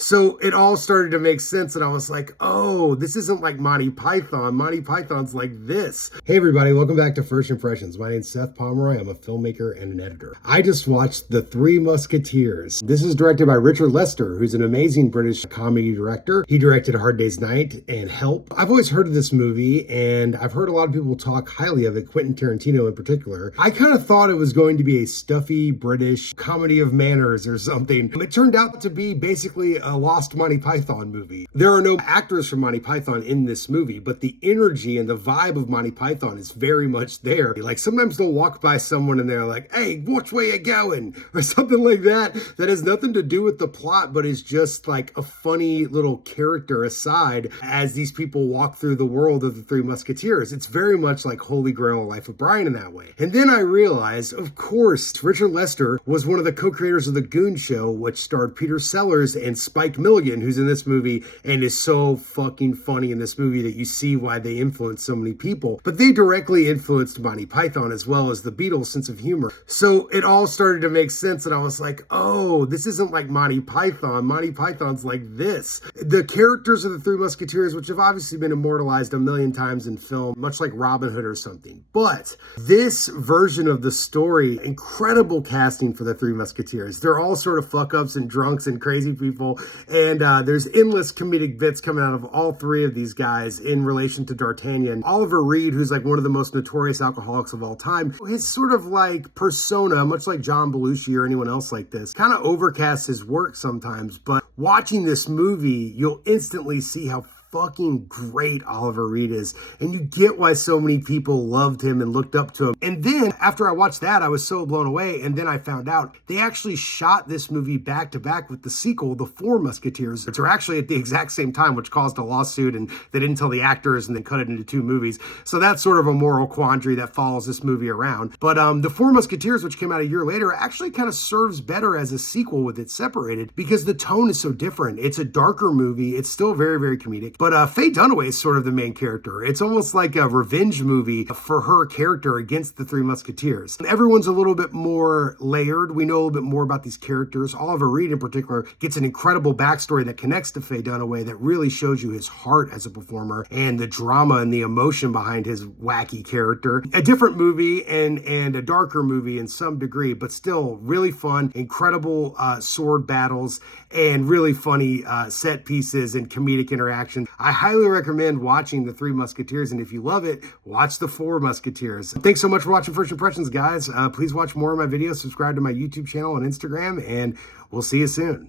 So it all started to make sense, and I was like, oh, this isn't like Monty Python. Monty Python's like this. Hey everybody, welcome back to First Impressions. My name's Seth Pomeroy. I'm a filmmaker and an editor. I just watched The Three Musketeers. This is directed by Richard Lester, who's an amazing British comedy director. He directed A Hard Day's Night and Help. I've always heard of this movie, and I've heard a lot of people talk highly of it, Quentin Tarantino in particular. I kind of thought it was going to be a stuffy British comedy of manners or something. It turned out to be basically a lost Monty Python movie. There are no actors from Monty Python in this movie, but the energy and the vibe of Monty Python is very much there. Like sometimes they'll walk by someone and they're like, hey, which way you going? Or something like that. That has nothing to do with the plot, but is just like a funny little character aside as these people walk through the world of the Three Musketeers. It's very much like Holy Grail, Life of Brian in that way. And then I realized, of course, Richard Lester was one of the co-creators of The Goon Show, which starred Peter Sellers and Spike Milligan, who's in this movie and is so fucking funny in this movie that you see why they influenced so many people. But they directly influenced Monty Python as well as the Beatles' sense of humor. So it all started to make sense, and I was like, oh, this isn't like Monty Python. Monty Python's like this. The characters of the Three Musketeers, which have obviously been immortalized a million times in film, much like Robin Hood or something. But this version of the story, incredible casting for the Three Musketeers. They're all sort of fuck-ups and drunks and crazy people, and there's endless comedic bits coming out of all three of these guys in relation to D'Artagnan. Oliver Reed, who's like one of the most notorious alcoholics of all time, his sort of like persona, much like John Belushi or anyone else like this, kind of overcasts his work sometimes. But watching this movie, you'll instantly see how fucking great Oliver Reed is, and you get why so many people loved him and looked up to him. And then after I watched that, I was so blown away, and then I found out they actually shot this movie back to back with the sequel, The Four Musketeers, which are actually at the exact same time, which caused a lawsuit, and they didn't tell the actors and then cut it into two movies. So that's sort of a moral quandary that follows this movie around. But The Four Musketeers, which came out a year later, actually kind of serves better as a sequel with it separated because the tone is so different. It's a darker movie. It's still very, very comedic. But Faye Dunaway is sort of the main character. It's almost like a revenge movie for her character against the Three Musketeers. And everyone's a little bit more layered. We know a little bit more about these characters. Oliver Reed in particular gets an incredible backstory that connects to Faye Dunaway that really shows you his heart as a performer and the drama and the emotion behind his wacky character. A different movie and a darker movie in some degree, but still really fun, incredible sword battles, and really funny set pieces and comedic interaction. I highly recommend watching The Three Musketeers, and if you love it, watch The Four Musketeers. Thanks so much for watching First Impressions, guys. Please watch more of my videos, subscribe to my YouTube channel and Instagram, and we'll see you soon.